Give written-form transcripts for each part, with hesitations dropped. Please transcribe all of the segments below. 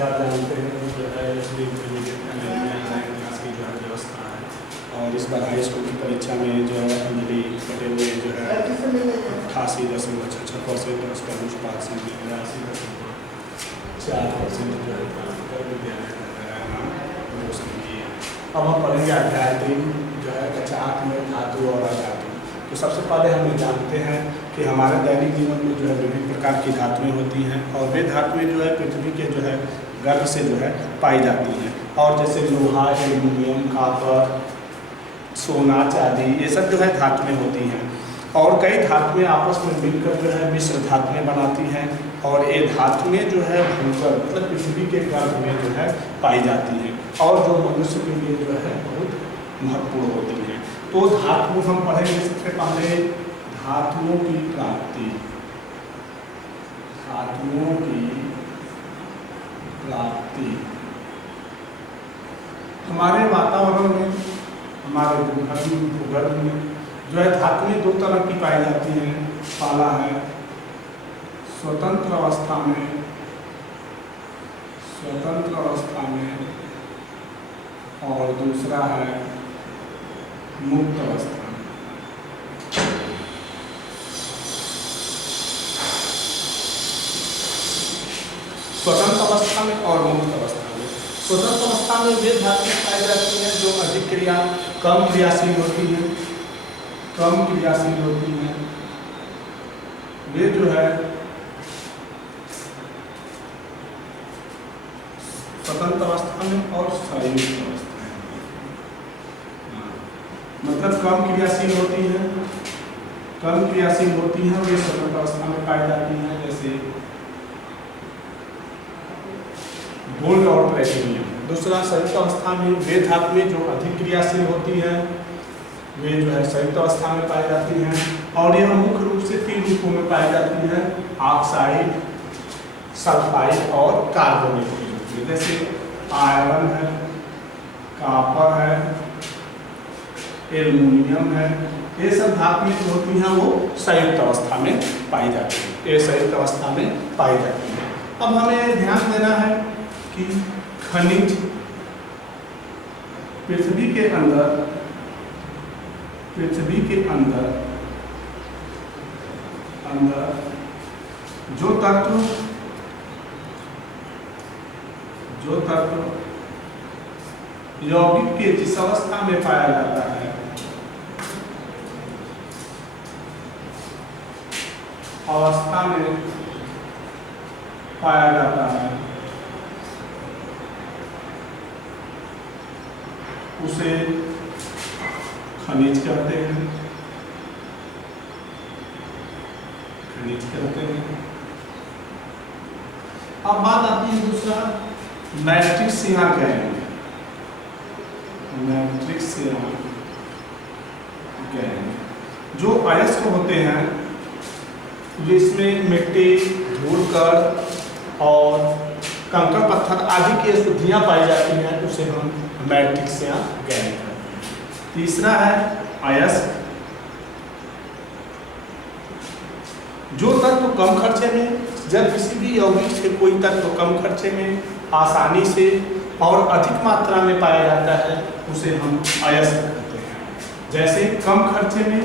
जैसे आप जानते हैं जो है श्री इंटरमीडिएट का ऑनलाइन क्लास की जो है व्यवस्था है, और इस बार हाई स्कूल की परीक्षा में जो है अंजलि पटेल ने जो है 88.66% और स्टैनिश पास में 82.4% जो है विद्यालय नाम रोशन किए। अब हम पढ़ेंगे अध्याय 3 जो है कक्षा 8 में धातु और अधातु। तो सबसे पहले हम ये जानते हैं कि हमारे दैनिक जीवन में जो है विभिन्न प्रकार की धातुएं होती हैं, और वे धातुएं जो है पृथ्वी के जो है गर्भ से जो है पाई जाती हैं। और जैसे लोहा, एल्युमिनियम, कॉपर, सोना, चांदी, ये सब जो है धातुएं होती हैं। और कई धातुएं आपस में मिलकर जो है मिश्र धातुएं बनाती हैं, और ये धातुएं जो है भूगर्भ मतलब पृथ्वी के गर्भ में जो है पाई जाती हैं, और जो मनुष्य के लिए जो है बहुत महत्वपूर्ण होती हैं। तो धातु हम पढ़ेंगे सबसे पहले धातुओं की प्राप्ति। धातुओं की प्राप्ति हमारे वातावरण में, हमारे भूगर्भ में जो है धातुएं दो तरह की पाई जाती हैं। पहला है स्वतंत्र अवस्था में, और दूसरा है मुक्त अवस्था में। स्वतंत्र अवस्था में और मुक्त अवस्था में। स्वतंत्र अवस्था में वे धातुएं पाई जाती हैं जो अधिक कम क्रियाशील होती हैं, वे जो है स्वतंत्र अवस्था में और संयुक्त अवस्था में, मतलब कम क्रियाशील होती हैं, वे स्वतंत्र अवस्था में पाई जाती हैं। जैसे गोल्ड और प्लेटिनियम। दूसरा संयुक्त अवस्था में वे धातुएं जो अधिक क्रियाशील होती हैं, वे जो है संयुक्त अवस्था में पाई जाती हैं, और यह मुख्य रूप से 3 रूपों में पाई जाती हैं: ऑक्साइड, सल्फाइड और कार्बोनेट। जैसे आयरन है, कॉपर है, एल्युमिनियम है, ये सब धातुएं जो होती हैं वो संयुक्त अवस्था में पाई जाती हैं, अब हमें ध्यान देना है कि खनिज पृथ्वी के अंदर जो तत्व यौगिक के जिस अवस्था में पाया जाता है, उसे खनिज कहते हैं। अब बात आती है दूसरा मैट्रिक्स या गैन। जो अयस्क होते हैं, जिसमें मिट्टी, धूल कण और कंकड़ पत्थर आदि की अशुद्धियां पाई जाती हैं, उसे हम मैट्रिक्स या गैन कहते हैं। तीसरा है अयस्क। जो तत्व कम खर्चे में, जब किसी भी यौगिक से कोई तत्व कम खर्चे में, आसानी से और अधिक मात्रा में पाया जाता है, उसे हम अयस्क कहते हैं। जैसे कम खर्चे में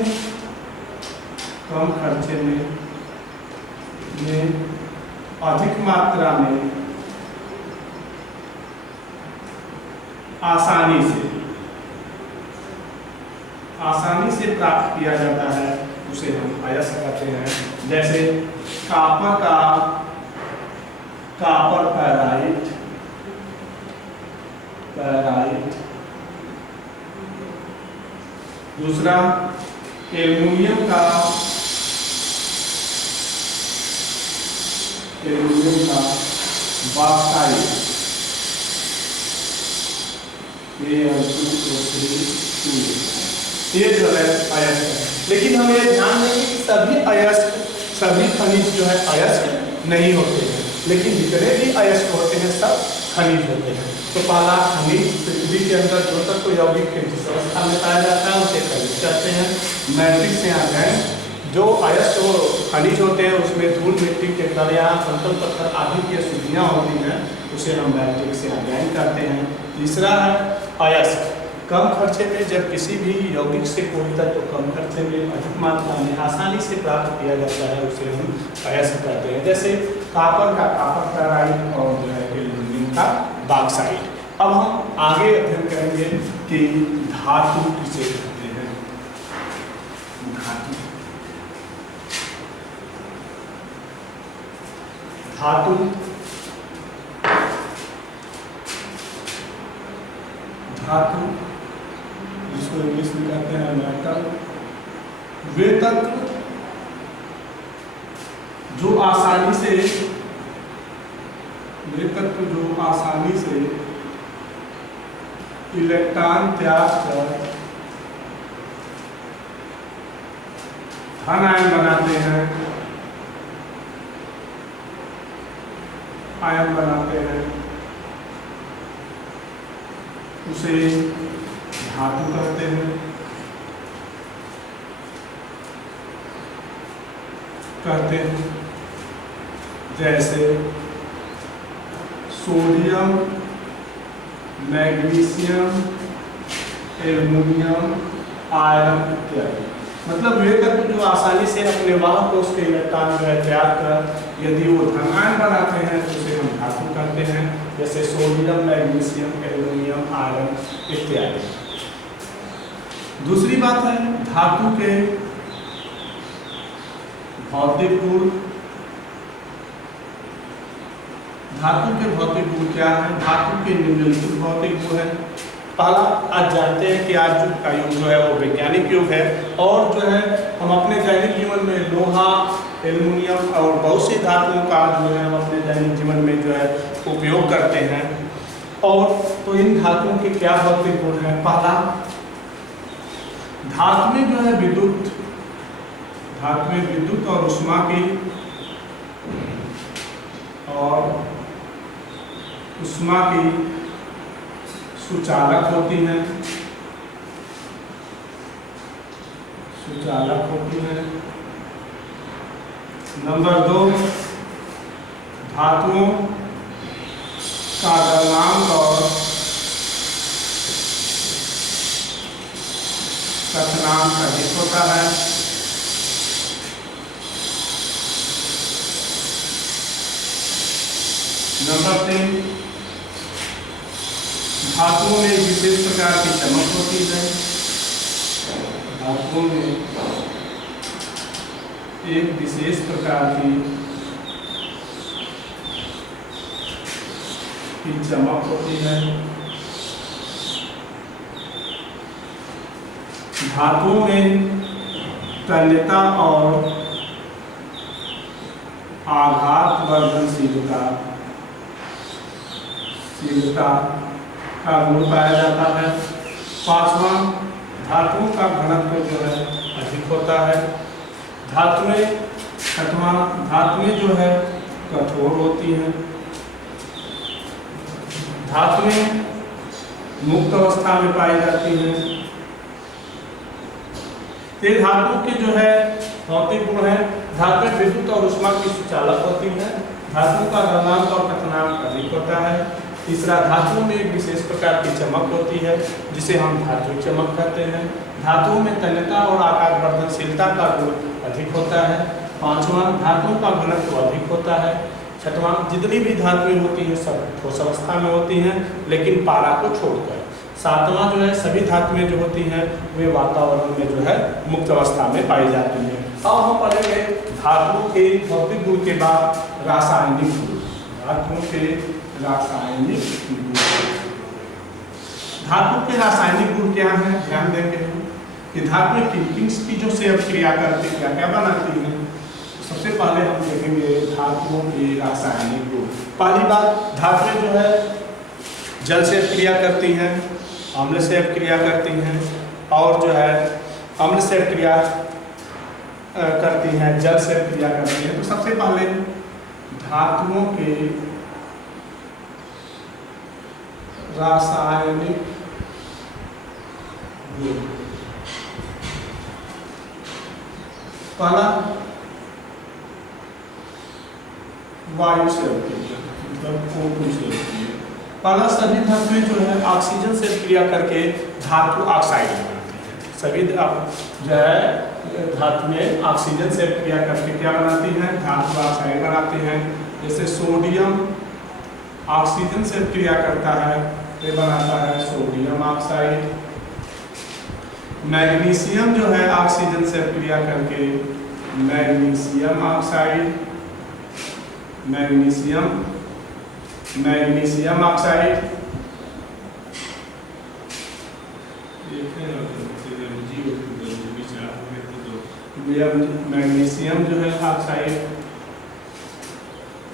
अधिक मात्रा में आसानी से प्राप्त किया जाता है, उसे हम अयस्क कहते हैं। जैसे कॉपर पैराइट, दूसरा एल्युमिनियम का बॉक्साइट, ये जो है अयस्क है। लेकिन हम ये ध्यान देंगे कि सभी खनिज जो है अयस्क नहीं होते हैं, लेकिन जितने भी अयस्क होते हैं सब खनिज होते हैं। तो पहला खनिज पृथ्वी के अंदर जो तत्व यौगिक के जिस अवस्था में पाया जाता है उसे खनिज कहते हैं। मैट्रिक्स या गैन जो अयस्क खनिज होते हैं उसमें धूल मिट्टी के कण या समतल पत्थर आदि की अशुद्धियाँ होती हैं, उसे हम बैक्टीरिया से अध्ययन करते हैं। तीसरा है अयस्क। कम खर्चे में जब किसी भी यौगिक से कोई तत्व कम खर्चे में अधिक मात्रा में आसानी से प्राप्त किया जाता है, उसे हम अयस्क कहते हैं। जैसे कॉपर का कॉपर क्लोराइड और जो है एल्यूमिनियम का बॉक्साइड। अब हम आगे अध्ययन करेंगे कि धातु किसे कहते हैं। धातु धातु जिसको इंग्लिश में कहते हैं मेटल, वे तत्व जो आसानी से इलेक्ट्रॉन त्याग कर धन आयन बनाते हैं, उसे धातु कहते हैं। जैसे सोडियम, मैग्नीशियम, एल्युमिनियम, आयरन इत्यादि। मतलब वे तत्व जो आसानी से अपने वाहक कोश के इलेक्ट्रॉन जो है त्याग कर यदि वो धन आयन बनाते हैं तो उसे हम धातु कहते हैं। जैसे सोडियम, मैग्नीशियम, एल्युमिनियम, आयरन इत्यादि। दूसरी बात है धातु के भौतिक गुण। धातु के भौतिक गुण क्या है? धातु के निम्नलिखित भौतिक गुण है। पहला, आज जानते हैं कि आज का युग जो है वो वैज्ञानिक युग है और जो है हम अपने दैनिक जीवन में लोहा, एल्युमिनियम और बहुत सी धातुओं का जो है हम अपने दैनिक जीवन में जो है उपयोग करते हैं। और तो इन धातुओं के क्या भौतिक गुण हैं? पहला, धातु में जो है विद्युत और उष्मा की सुचालक होती हैं। नंबर 2, धातुओं का गलनांक और कथनांक अधिक होता है। नंबर 3, धातुओं में विशेष प्रकार की चमक होती है। धातुओं में एक विशेष प्रकार की चमक होती है। धातुओं में तन्यता और आघात वर्धनशीलता का गुण पाया जाता है। 5वां, धातुओं का घनत्व जो है अधिक होता है। धातुएं जो है कठोर होती हैं। धातुएं मुक्त अवस्था में पाई जाती हैं। ये धातु के जो है भौतिक गुण है। धातुएं विद्युत और उष्मा की सुचालक होती हैं। धातुओं का गलनांक और कथनांक अधिक होता है। तीसरा, धातुओं में एक विशेष प्रकार की चमक होती है जिसे हम धातु चमक कहते हैं। धातुओं में तन्यता और आकार वर्धनशीलता का गुण अधिक होता है। 5वां, धातुओं का घनत्व अधिक होता है। 6वां, जितनी भी धातुएं होती हैं सब ठोस अवस्था में होती हैं लेकिन पारा को छोड़कर। 7वां जो है सभी धातुएं जो होती हैं वे वातावरण में जो है मुक्त अवस्था में पाई जाती हैं। अब हम पढ़ेंगे धातुओं के भौतिक गुण के बाद रासायनिक गुण। धातुओं के रासायनिक गुण। धातु के रासायनिक गुण क्या हैं? ध्यान देंगे कि धातुएं किन की जो से क्रिया करती क्या क्या बनाती हैं। सबसे पहले हम देखेंगे धातुओं के रासायनिक गुण। पहली बात, धातुएं जो है जल से क्रिया करती हैं, अम्ल से क्रिया करती हैं और जो है अम्ल से क्रिया करती हैं, जल से क्रिया करती हैं। तो सबसे पहले धातुओं के रासायनिक गुण। पहला वायु से अभिक्रिया, मतलब O2 से अभिक्रिया। पहला सभी धातुएं जो है ऑक्सीजन से क्रिया करके धातु ऑक्साइड बनाती है। सभी जो है धातुएं ऑक्सीजन से क्रिया करके क्या बनाती हैं? धातु ऑक्साइड बनाती हैं। जैसे सोडियम ऑक्सीजन से क्रिया करता है तो बनाता है सोडियम ऑक्साइड। मैग्नीशियम जो है ऑक्सीजन से क्रिया करके magnesium oxide, magnesium oxide. Magnesium जो है ऑक्साइड,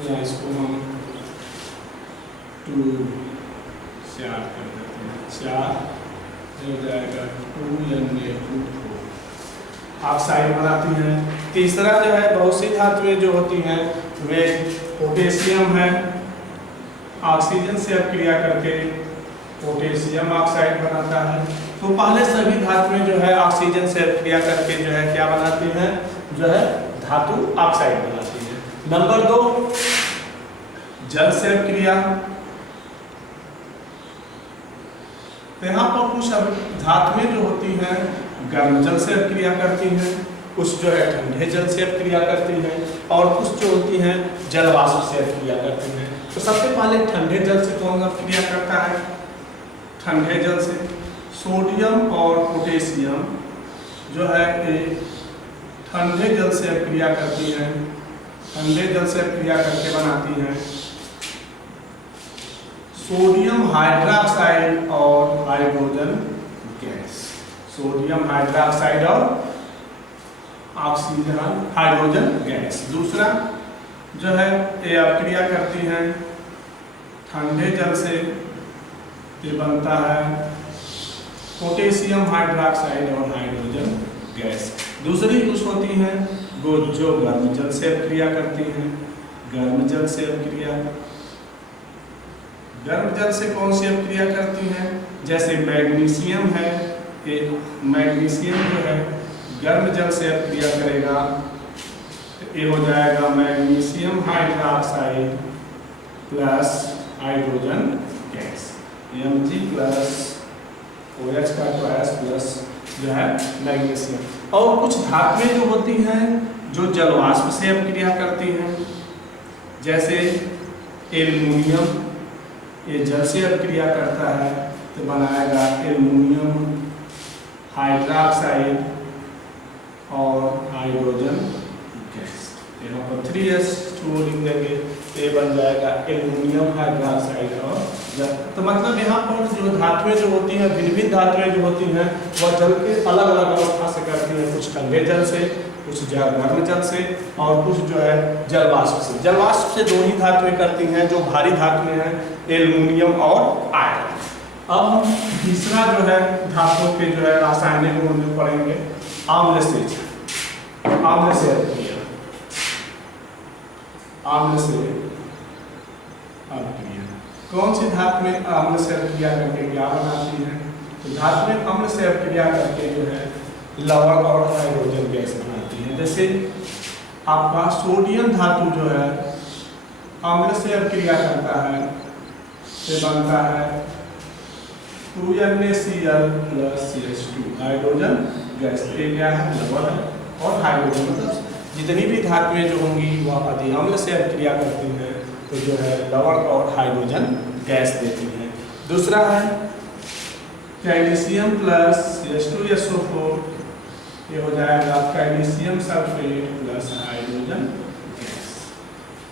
या इसको हम 2 4 कर देते हैं, 4 हो जाएगा 2Na2O ऑक्साइड बनाती हैं। तीसरा जो है बहुत सी धातुएं जो होती हैं वे पोटेशियम है, ऑक्सीजन से क्रिया करके पोटेशियम ऑक्साइड बनाता है। तो पहले सभी धातुएं जो है ऑक्सीजन से क्रिया करके जो है क्या बनाती हैं? जो है धातु ऑक्साइड बनाती है। नंबर 2 जल से क्रिया। तो यहाँ पर कुछ धातुएं जो होती हैं गर्म जल से क्रिया करती हैं, कुछ जो है ठंडे जल से क्रिया करती हैं, और कुछ जो होती हैं जल वाष्प से क्रिया करती हैं। तो सबसे पहले ठंडे जल से कौन क्रिया करता है? ठंडे जल से सोडियम और पोटेशियम जो है ठंडे जल से क्रिया करती हैं, ठंडे जल से क्रिया करके बनाती हैं सोडियम हाइड्रोक्साइड और हाइड्रोजन गैस। सोडियम हाइड्रोक्साइड और ऑक्सीजन हाइड्रोजन गैस। दूसरा जो है ये अपक्रिया करती हैं ठंडे जल से, ये बनता है पोटेशियम हाइड्रोक्साइड और हाइड्रोजन गैस। दूसरी कुछ होती हैं वो जो गर्म जल से अपक्रिया करती हैं, गर्म जल से अपक्रिया। गर्म जल से कौन सी अपक्रिया करती हैं? जैसे मैग्नीशियम है, ये मैग्नीशियम जो है गर्म जल से अपक्रिया करेगा तो ये हो जाएगा magnesium hydroxide plus hydrogen gas, Mg plus OH का गैस प्लस जो है मैग्नीशियम। और कुछ धातुएं जो होती हैं जो जल वाष्प से अपक्रिया करती हैं, जैसे एल्युमिनियम, ये जल से अपक्रिया करता है तो बनाएगा एल्युमिनियम हाइड्रोक्साइड और हाइड्रोजन गैस। यहाँ पर 3H2 लिख देंगे तो ये बन जाएगा एल्युमिनियम हाइड्रोक्साइड और जल। तो मतलब यहाँ पर जो धातुएं जो होती हैं, भिन्न भिन्न धातुएं जो होती हैं वह जल के अलग अलग अवस्था से करती हैं, कुछ ठंडे जल से, कुछ गर्म जल से, और कुछ जो है जल वाष्प से। जल वाष्प से 2 ही धातुएं करती हैं जो भारी धातुएं हैं, एल्युमिनियम और आयरन। अब हम तीसरा जो है धातुओं के जो है रासायनिक गुण जो पढ़ेंगे, आम्ल से अपक्रिया, आम्ल से अपक्रिया। कौन सी धातु में आम्ल से अपक्रिया करके क्या बनाती है? तो धातु में आम्ल से अपक्रिया करके जो है लवण और हाइड्रोजन गैस बनाती है। जैसे आपका सोडियम धातु जो है आम्ल से अपक्रिया करता है तो बनता है 2NaCl + CH2 हाइड्रोजन गैस। ये क्या है? लवण है और हाइड्रोजन, मतलब जितनी भी धातुएं जो होंगी वह अधिक अम्ल से अपक्रिया करती हैं तो जो है लवण और हाइड्रोजन गैस देती हैं। दूसरा है कैल्शियम + H2SO4, ये हो जाएगा calcium sulphate plus hydrogen gas,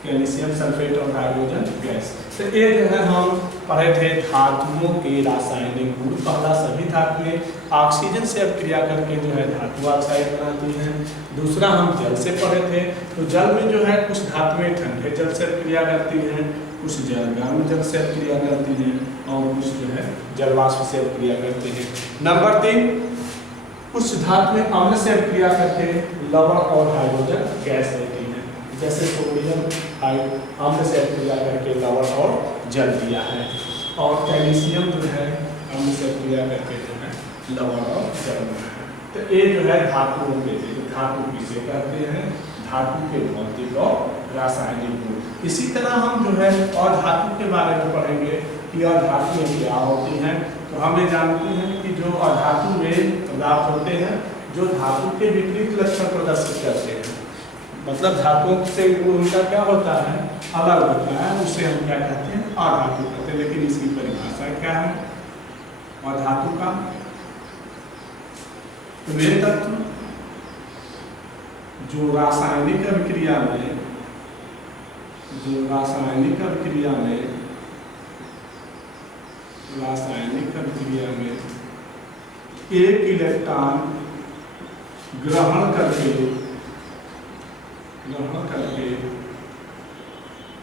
calcium sulphate और हाइड्रोजन गैस। तो ये जो है हम पढ़े थे धातुओं के रासायनिक गुण। पहला सभी धातुएं ऑक्सीजन से अपक्रिया करके जो है धातु ऑक्साइड बनाती हैं। दूसरा हम जल से पढ़े थे, तो जल में जो है कुछ धातुएं ठंडे जल से अपक्रिया करती हैं, कुछ जल गर्म जल से अपक्रिया करती हैं, और कुछ जो है जल वाष्प से अपक्रिया करती हैं। नंबर 3, कुछ धातुएं अम्ल से अपक्रिया करके लवण और हाइड्रोजन गैस देती हैं। जैसे सोडियम अम्ल से अपक्रिया करके लवण और जल दिया है, और कैल्शियम जो है अम्ल से अपक्रिया करके जो है लवण और जल दिया है। तो ये जो है धातुओं के थे। तो धातु किसे कहते हैं? धातु के भौतिक और रासायनिक गुण। इसी तरह हम जो है अधातु के बारे में पढ़ेंगे कि अधातुएं क्या होती हैं। तो हम ये जानते हैं कि जो अधातु में पदार्थ होते हैं जो धातु के विपरीत लक्षण प्रदर्शित करते हैं, मतलब धातुओं से उनका क्या होता है, अलग होता है, उसे हम क्या कहते हैं? अधातु कहते हैं। लेकिन इसकी परिभाषा क्या है अधातु का? वे तत्व जो रासायनिक अभिक्रिया में एक इलेक्ट्रॉन ग्रहण करके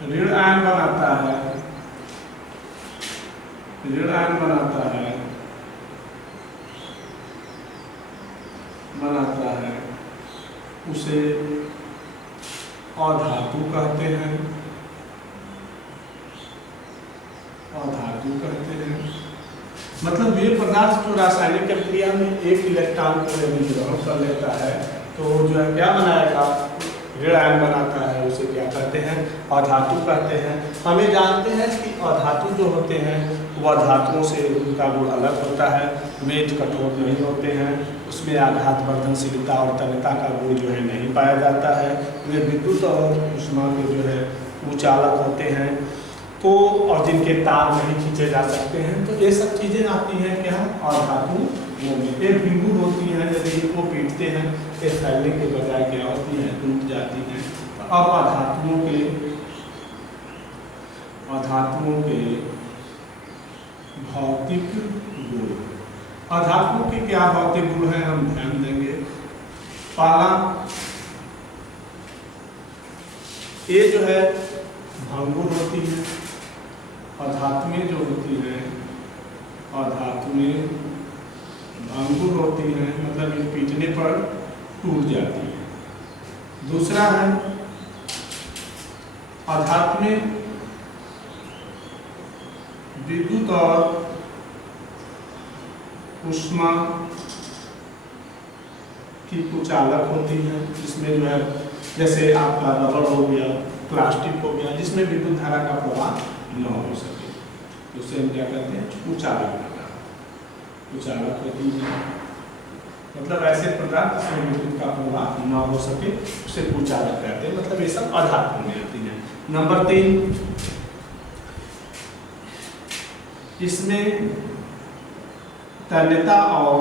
ऋण आयन बनाता है उसे अधातु कहते हैं। मतलब ये पदार्थ जो रासायनिक अभिक्रिया में एक इलेक्ट्रॉन को यदि ग्रहण कर लेता है तो जो है क्या बनाएगा? ऋण आयन बनाता है, उसे क्या कहते हैं? अधातु कहते हैं। हम ये जानते हैं कि अधातु जो होते हैं वह धातुओं से उनका गुण अलग होता है, मेट कठोर नहीं होते हैं, उसमें आघात वर्धनशीलता और तन्यता का गुण जो है नहीं पाया जाता है, वे विद्युत और ऊष्मा के जो है उचालक होते हैं, तो और जिनके तार नहीं खींचे जा सकते हैं। तो ये सब चीज़ें आती हैं क्या? अधातु में एक बिंदु होती हैं, यदि इनको पीटते हैं ये फैलने के बजाय क्या होती है? टूट जाती हैं। तो अब अधातुओं के भौतिक गुण, अधातुओं के क्या भौतिक गुण हैं हम ध्यान देंगे। पहला, ये जो है भंगुर होती है, अधातुएं जो होती हैं अधातुएं भंगुर होती हैं, मतलब इन पीटने पर टूट जाती है। दूसरा है अधातुएं विद्युत और ऊष्मा की कुचालक होती है, जिसमें जो है जैसे आपका रबड़ हो गया, प्लास्टिक हो गया, जिसमें विद्युत धारा का प्रवाह न हो सके, तो उसे हम क्या कहते हैं? कुचालक होती है। मतलब ऐसे पदार्थ जिसमें विद्युत का प्रवाह न हो सके उसे कुचालक कहते हैं। मतलब ये सब अधातु में आती है। नंबर 3, इसमें तन्यता और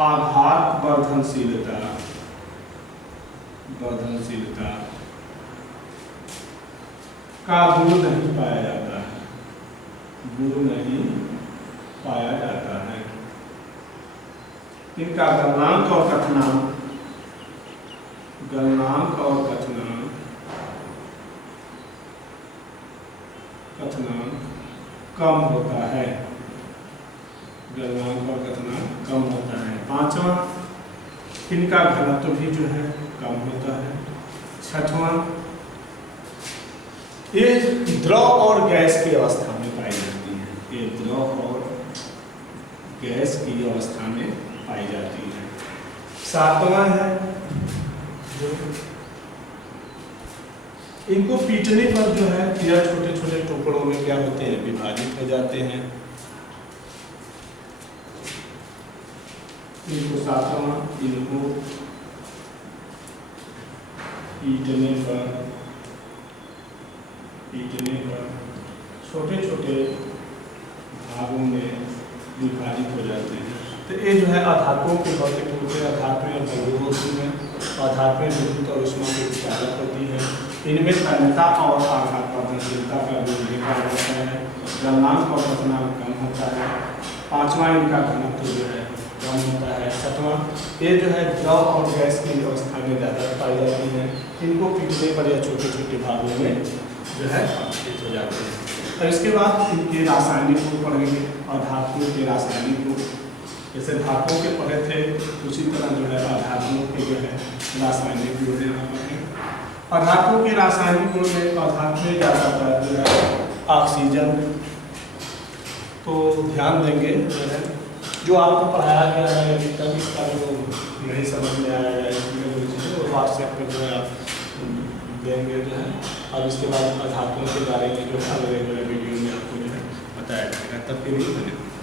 आघात वर्धनशीलता का गुण नहीं पाया जाता है। इनका गलनांक और कथनांक कम होता है। पांचवा, इनका घनत्व भी जो है कम होता है। छठवां, ये द्रव और गैस की अवस्था में पाई जाती है। ये द्रव और गैस की अवस्था में पाई जाती है। सातवां है जो इनको पीटने पर जो है यह छोटे छोटे टुकड़ों में क्या होते हैं? विभाजित हो जाते हैं। इनको पीटने पर छोटे छोटे भागों में विभाजित हो जाते हैं। तो ये जो है अधातुओं के भौतिक रूप से अधातुएं भंगुर होती हैं, अधातुएं विद्युत और ऊष्मा की कुचालक होती हैं। इनमें तन्यता और आघात वर्धनशीलता का गुण भी पाया जाता है। गलनांक और कथनांक कम होता है। पांचवा, इनका घनत्व जो है कम होता है। छठवां, ये जो है द्रव और गैस की अवस्था में ज़्यादा पाई जाती है। इनको पीटने पर या छोटे छोटे भागों में जो है अपचित हो जाते हैं। और इसके बाद इनके रासायनिक गुण पढ़ेंगे और धातुओं के रासायनिक गुण, जैसे धातुओं के पढ़े थे उसी तरह जो है अधातुओं के जो है रासायनिक गुण यहाँ पर है। अधातुओं के रासायनिक गुण में अधातु में ज़्यादातर जो है ऑक्सीजन, तो तो ध्यान देंगे जो है, जो आपको पढ़ाया गया है अभी तक इसका जो नहीं समझ में आया है इसमें जो चीज़ें वो व्हाट्सएप पर जो है आप देंगे जो है। अब इसके बाद धातुओं के बारे में जो है अगले जो है वीडियो में आपको जो है बताया जाएगा। तब के लिए धन्यवाद।